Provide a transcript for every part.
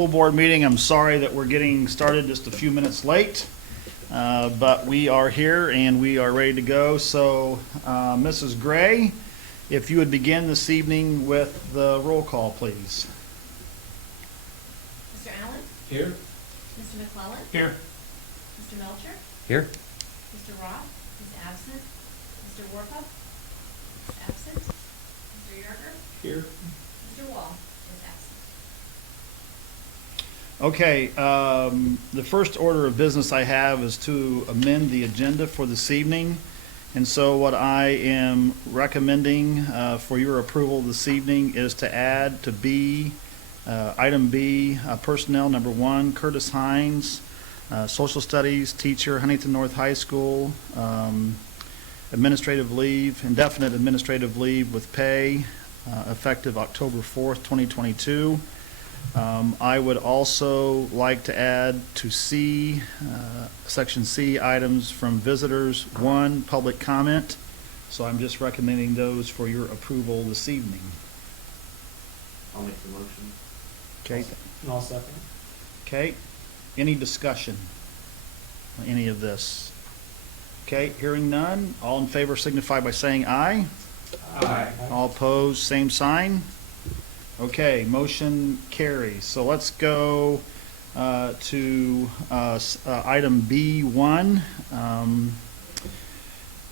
School board meeting. I'm sorry that we're getting started just a few minutes late, but we are here and we are ready to go. So, Mrs. Gray, if you would begin this evening with the roll call, please. Mr. Allen? Here. Mr. McClellan? Here. Mr. Melcher? Here. Mr. Roth is absent. Mr. Warpup is absent. Mr. Yarger? Here. Mr. Wall is absent. Okay, the first order of business I have is to amend the agenda for this evening. And so what I am recommending for your approval this evening is to add to B, item B, personnel number 1, Curtis Hines, social studies teacher, Huntington North High School, administrative leave, indefinite administrative leave with pay, effective October 4th, 2022. I would also like to add to C, section C, items from visitors, 1, public comment. So I'm just recommending those for your approval this evening. I'll make the motion. Okay. And I'll second. Okay. Any discussion on any of this? Okay. Hearing none. All in favor signify by saying aye. Aye. All opposed, same sign. Okay, motion carries. So let's go to item B1.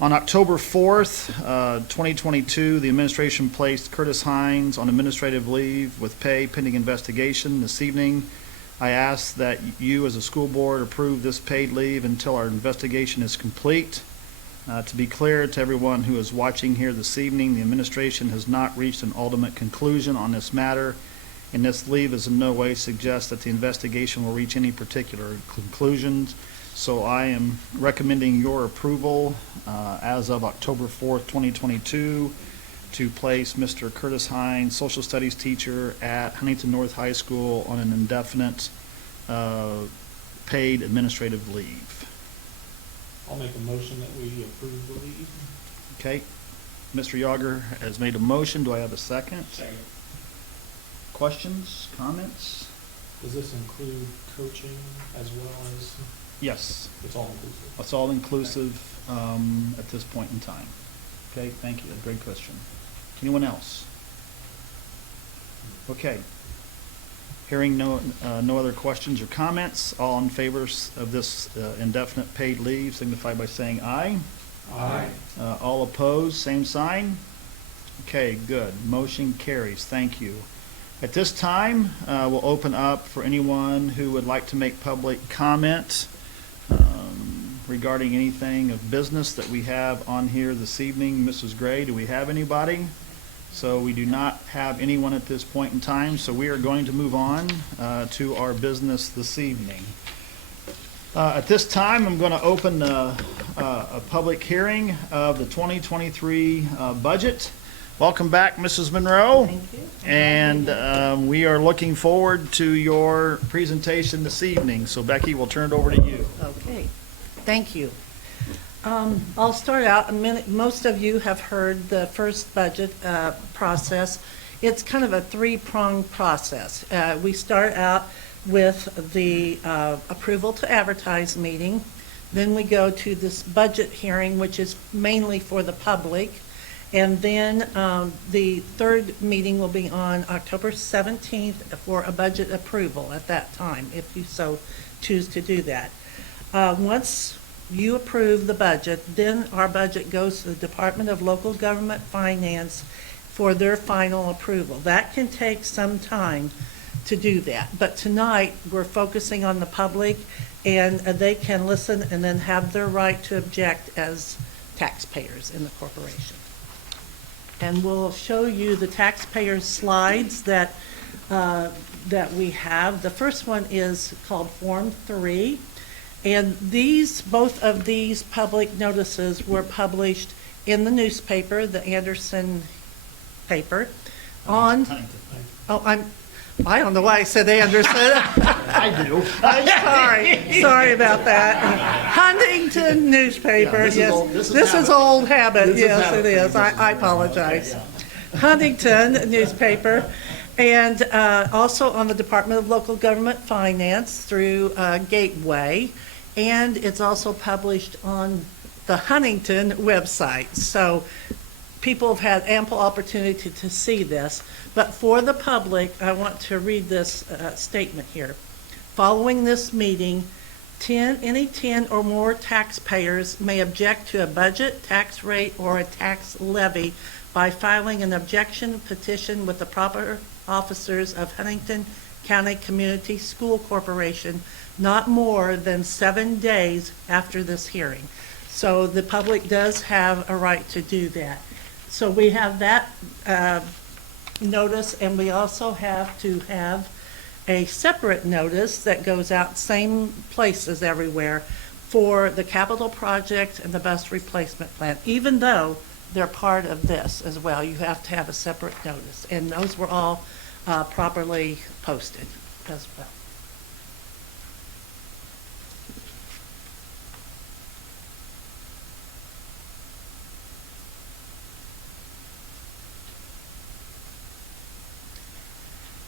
On October 4th, 2022, the administration placed Curtis Hines on administrative leave with pay pending investigation. This evening, I ask that you as a school board approve this paid leave until our investigation is complete. To be clear to everyone who is watching here this evening, the administration has not reached an ultimate conclusion on this matter, and this leave is in no way suggests that the investigation will reach any particular conclusions. So I am recommending your approval as of October 4th, 2022, to place Mr. Curtis Hines, social studies teacher at Huntington North High School, on an indefinite paid administrative leave. I'll make a motion that we approve the leave. Okay, Mr. Yager has made a motion. Do I have a second? Second. Questions, comments? Does this include coaching as well as, Yes, it's all inclusive? it's all inclusive at this point in time. Okay, thank you. Great question. Anyone else? Okay. Hearing no other questions or comments, all in favor of this indefinite paid leave signify by saying aye. Aye. All opposed, same sign. Okay, good. Motion carries. Thank you. At this time, we'll open up for anyone who would like to make public comment regarding anything of business that we have on here this evening. Mrs. Gray, do we have anybody? So we do not have anyone at this point in time, so we are going to move on to our business this evening. At this time, I'm going to open a public hearing of the 2023 budget. Welcome back, Mrs. Monroe. Thank you. And we are looking forward to your presentation this evening. So Becky, we'll turn it over to you. Okay, thank you. I'll start out. Most of you have heard the first budget process. It's kind of a three-pronged process. We start out with the approval to advertise meeting. Then we go to this budget hearing, which is mainly for the public. And then the third meeting will be on October 17th for a budget approval at that time, if you so choose to do that. Once you approve the budget, then our budget goes to the Department of Local Government Finance for their final approval. That can take some time to do that. But tonight, we're focusing on the public, and they can listen and then have their right to object as taxpayers in the corporation. And we'll show you the taxpayers slides that we have. The first one is called Form 3. And both of these public notices were published in the newspaper, the Anderson paper, on, I don't know why I said Anderson. I do. I'm sorry about that. Huntington newspaper, Yeah, this is old habit, yes, it is. I apologize. Huntington newspaper. And also on the Department of Local Government Finance through Gateway, and it's also published on the Huntington website. So people have had ample opportunity to see this. But for the public, I want to read this statement here. Following this meeting, any 10 or more taxpayers may object to a budget, tax rate, or a tax levy by filing an objection petition with the proper officers of Huntington County Community School Corporation not more than 7 days after this hearing. So the public does have a right to do that. So we have that notice, and we also have to have a separate notice that goes out same places everywhere for the capital project and the bus replacement plan. Even though they're part of this as well, you have to have a separate notice, and those were all properly posted as well.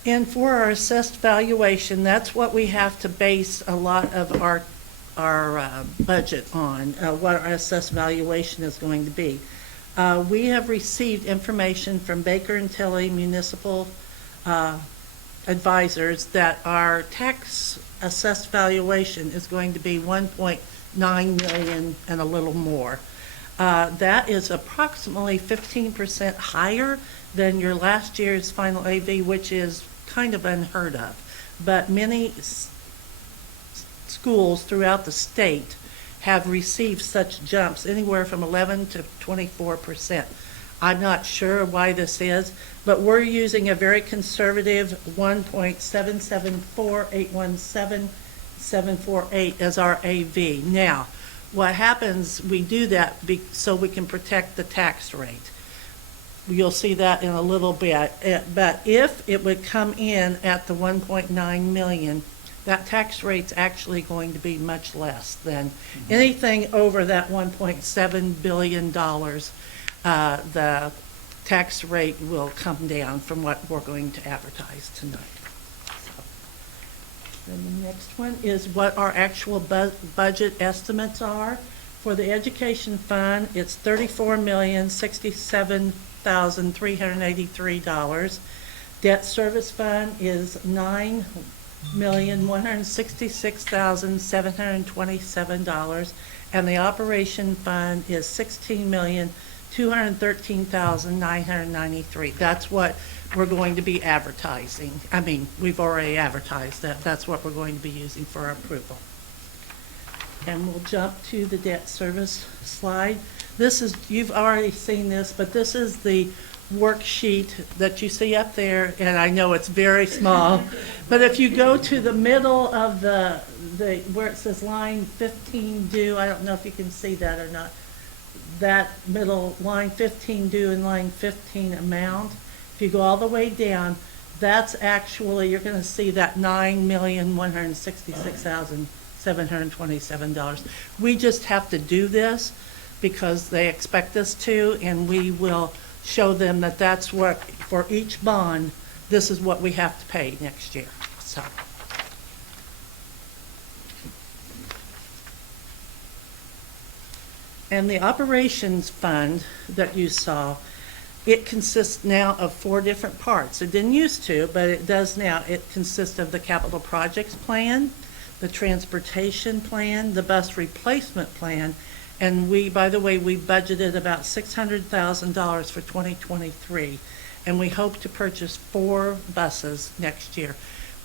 And for our assessed valuation, that's what we have to base a lot of our budget on, what our assessed valuation is going to be. We have received information from Baker and Tilly Municipal advisors that our tax assessed valuation is going to be 1.9 million and a little more. That is approximately 15% higher than your last year's final AV, which is kind of unheard of. But many schools throughout the state have received such jumps, anywhere from 11 to 24%. I'm not sure why this is, but we're using a very conservative 1.774817,748 as our AV. Now, what happens, we do that so we can protect the tax rate. You'll see that in a little bit. But if it would come in at the 1.9 million, that tax rate's actually going to be much less than anything over that $1.7 billion. The tax rate will come down from what we're going to advertise tonight. So, then the next one is what our actual budget estimates are. For the education fund, it's $34,067,383. Debt service fund is $9,166,727, and the operation fund is $16,213,993. That's what we're going to be advertising. I mean, we've already advertised that. That's what we're going to be using for our approval. And we'll jump to the debt service slide. This is, you've already seen this, but this is the worksheet that you see up there, and I know it's very small, but if you go to the middle of the where it says line 15 due, I don't know if you can see that or not, that middle line 15 due and line 15 amount, if you go all the way down, that's actually, you're going to see that $9,166,727. We just have to do this because they expect us to, and we will show them that that's what, for each bond, this is what we have to pay next year. So. And the operations fund that you saw, it consists now of 4 different parts. It didn't used to, but it does now. It consists of the capital projects plan, the transportation plan, the bus replacement plan, and we, by the way, we budgeted about $600,000 for 2023, and we hope to purchase 4 buses next year.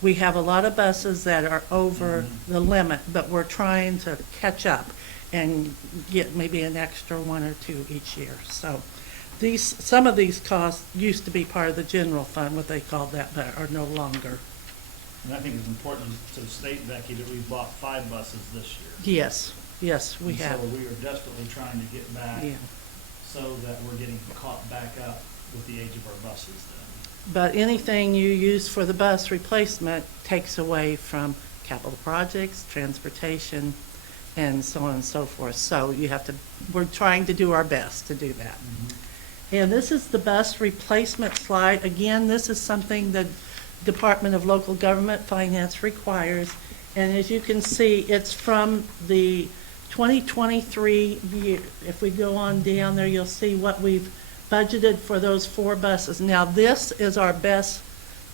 We have a lot of buses that are over the limit, but we're trying to catch up and get maybe an extra 1 or 2 each year. So some of these costs used to be part of the general fund, what they called that, but are no longer. And I think it's important to state, Becky, that we bought 5 buses this year. Yes, we have. So we are desperately trying to get back so that we're getting caught back up with the age of our buses then. But anything you use for the bus replacement takes away from capital projects, transportation, and so on and so forth. So you have to, we're trying to do our best to do that. And this is the bus replacement slide. Again, this is something the Department of Local Government Finance requires. And as you can see, it's from the 2023 year. If we go on down there, you'll see what we've budgeted for those 4 buses. Now, this is our best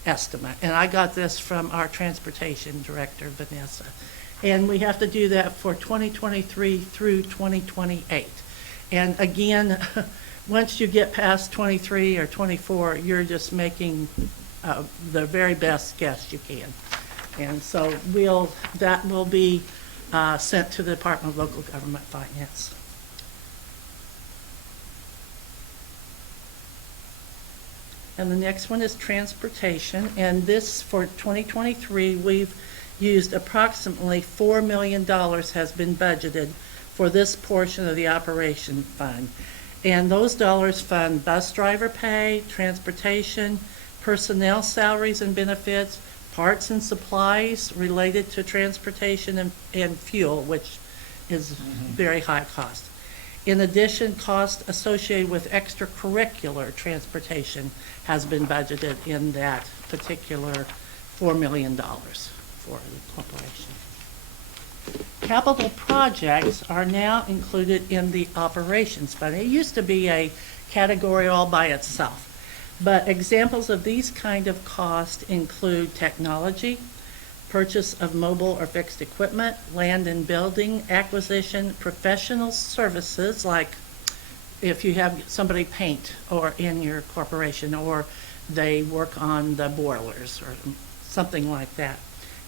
estimate, and I got this from our transportation director, Vanessa. And we have to do that for 2023 through 2028. And again, once you get past 23 or 24, you're just making the very best guess you can. And so that will be sent to the Department of Local Government Finance. And the next one is transportation, and this, for 2023, we've used approximately $4 million has been budgeted for this portion of the operation fund. And those dollars fund bus driver pay, transportation, personnel salaries and benefits, parts and supplies related to transportation and fuel, which is very high cost. In addition, cost associated with extracurricular transportation has been budgeted in that particular $4 million for the corporation. Capital projects are now included in the operations fund. It used to be a category all by itself, but examples of these kind of costs include technology, purchase of mobile or fixed equipment, land and building acquisition, professional services, like if you have somebody paint or in your corporation, or they work on the boilers or something like that,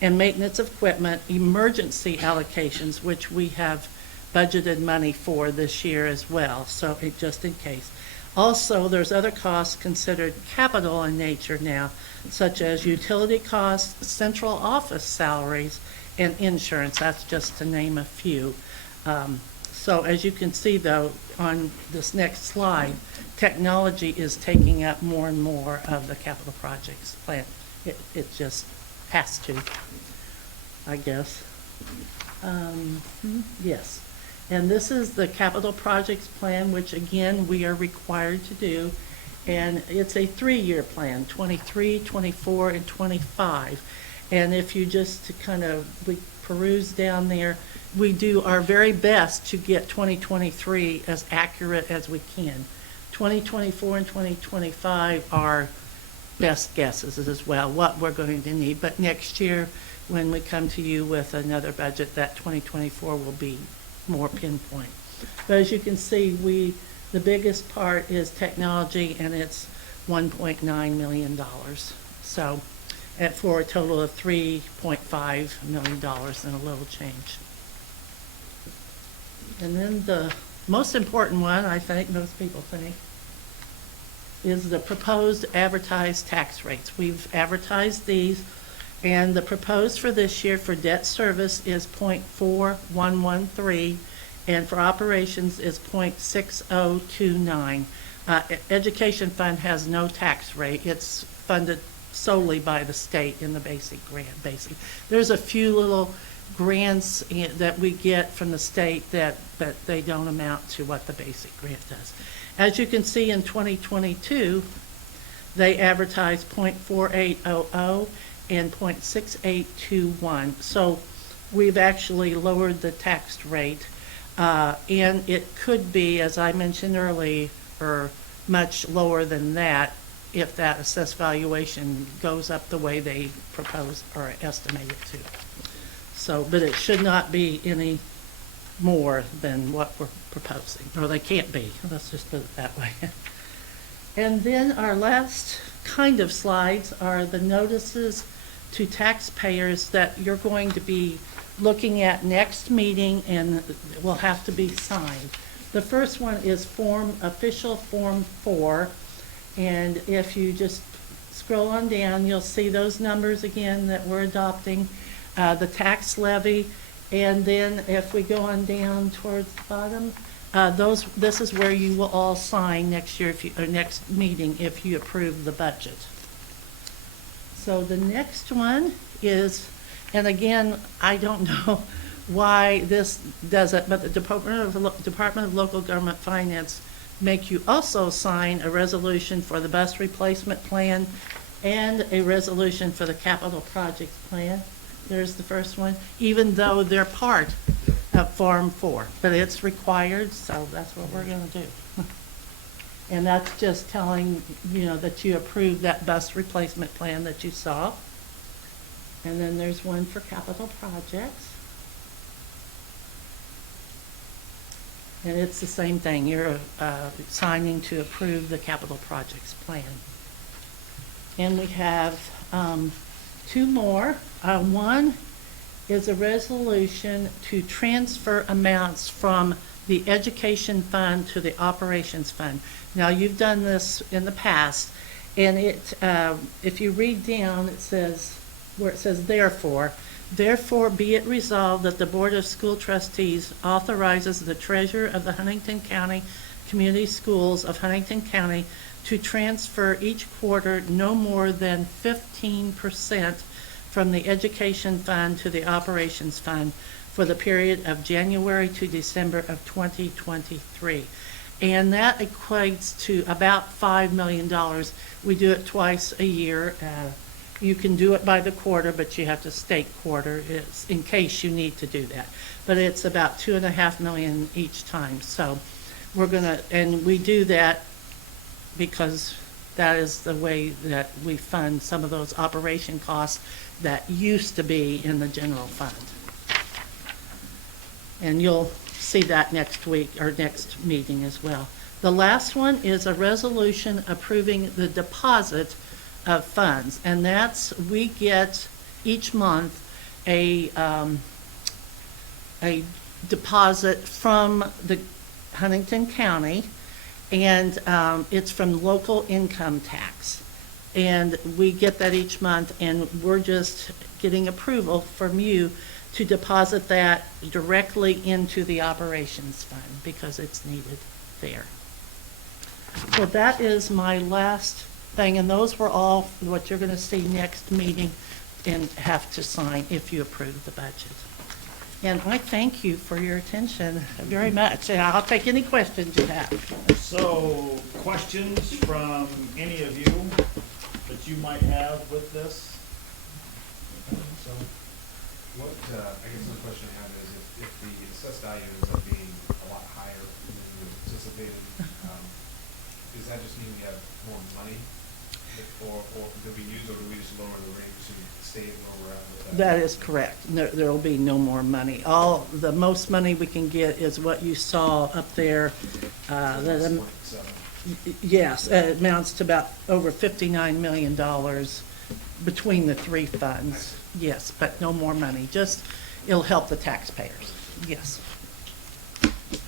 and maintenance of equipment, emergency allocations, which we have budgeted money for this year as well, so just in case. Also, there's other costs considered capital in nature now, such as utility costs, central office salaries, and insurance. That's just to name a few. So as you can see, though, on this next slide, technology is taking up more and more of the capital projects plan. It just has to, I guess. Yes. And this is the capital projects plan, which again, we are required to do. And it's a 3-year plan, 23, 24, and 25. And if you just we peruse down there, we do our very best to get 2023 as accurate as we can. 2024 and 2025 are best guesses as well, what we're going to need. But next year, when we come to you with another budget, that 2024 will be more pinpoint. But as you can see, the biggest part is technology, and it's $1.9 million. So, for a total of $3.5 million and a little change. And then the most important one, I think, most people think, is the proposed advertised tax rates. We've advertised these, and the proposed for this year for debt service is 0.4113, and for operations is 0.6029. Education fund has no tax rate. It's funded solely by the state in the basic grant. There's a few little grants that we get from the state that they don't amount to what the basic grant does. As you can see, in 2022, they advertised 0.4800 and 0.6821. So we've actually lowered the tax rate, and it could be, as I mentioned earlier, much lower than that if that assessed valuation goes up the way they propose or estimate it to. So, but it should not be any more than what we're proposing, or they can't be. Let's just put it that way. And then our last kind of slides are the notices to taxpayers that you're going to be looking at next meeting and will have to be signed. The first one is official form 4, and if you just scroll on down, you'll see those numbers again that we're adopting, the tax levy, and then if we go on down towards the bottom, this is where you will all sign next year, or next meeting, if you approve the budget. So the next one is, and again, I don't know why this does it, but the Department of Local Government Finance make you also sign a resolution for the bus replacement plan and a resolution for the capital projects plan. There's the first one, even though they're part of Form 4. But it's required, so that's what we're going to do. And that's just telling, that you approve that bus replacement plan that you saw. And then there's one for capital projects. And it's the same thing. You're signing to approve the capital projects plan. And we have two more. One is a resolution to transfer amounts from the education fund to the operations fund. Now, you've done this in the past, and if you read down, it says, where it says therefore be it resolved that the Board of School Trustees authorizes the treasurer of the Huntington County Community Schools of Huntington County to transfer each quarter no more than 15% from the education fund to the operations fund for the period of January to December of 2023. And that equates to about $5 million. We do it twice a year. You can do it by the quarter, but you have to state quarter in case you need to do that. But it's about $2.5 million each time. So and we do that because that is the way that we fund some of those operation costs that used to be in the general fund. And you'll see that next week or next meeting as well. The last one is a resolution approving the deposit of funds, and we get each month a deposit from the Huntington County, and it's from local income tax. And we get that each month, and we're just getting approval from you to deposit that directly into the operations fund because it's needed there. So that is my last thing, and those were all what you're going to see next meeting and have to sign if you approve the budget. And I thank you for your attention very much, and I'll take any questions you have. So, questions from any of you that you might have with this? So, what, I guess the question I have is if the assessed value ends up being a lot higher than you anticipated, does that just mean we have more money or do we use, or do we just lower the rate to stay where we're at with that? That is correct. There'll be no more money. The most money we can get is what you saw up there. Yes, it amounts to about over $59 million between the three funds. Yes, but no more money. Just, it'll help the taxpayers. Yes.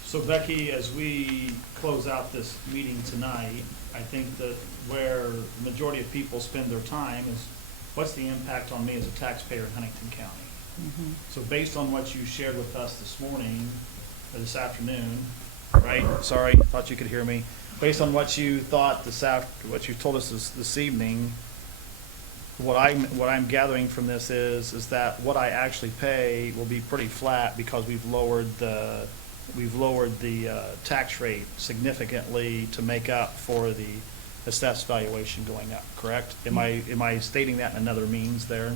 So Becky, as we close out this meeting tonight, I think that where the majority of people spend their time is, what's the impact on me as a taxpayer in Huntington County? Mm-hmm. So based on what you shared with us this morning, or this afternoon, right? Sorry, thought you could hear me. Based on what you thought what you told us this evening, what I'm gathering from this is that what I actually pay will be pretty flat because we've lowered the tax rate significantly to make up for the assessed valuation going up, correct? Am I stating that in another means there?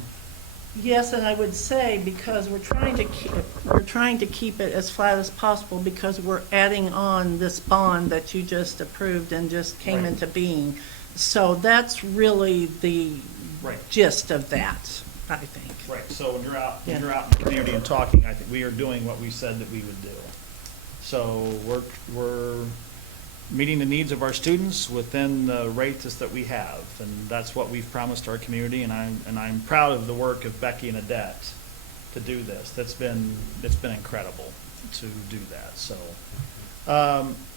Yes, and I would say because we're trying to keep it as flat as possible because we're adding on this bond that you just approved and just came into being. So that's really the gist of that, I think. Right. So when you're out in the community and talking, I think we are doing what we said that we would do. So we're meeting the needs of our students within the rates that we have, and that's what we've promised our community. And I'm proud of the work of Becky and Adette to do this. It's been incredible to do that. So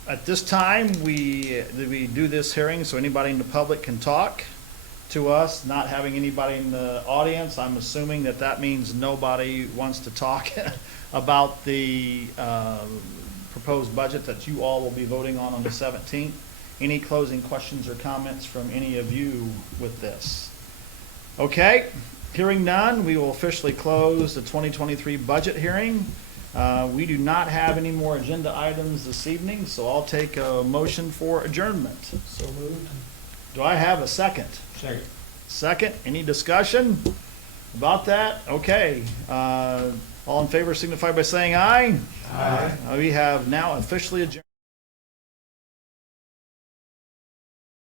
at this time, we do this hearing so anybody in the public can talk to us. Not having anybody in the audience, I'm assuming that means nobody wants to talk about the proposed budget that you all will be voting on the 17th. Any closing questions or comments from any of you with this? Okay, hearing none, we will officially close the 2023 budget hearing. We do not have any more agenda items this evening, so I'll take a motion for adjournment. So moved. Do I have a second? Second. Second, any discussion about that? Okay, all in favor signify by saying aye. Aye. We have now officially adjourned.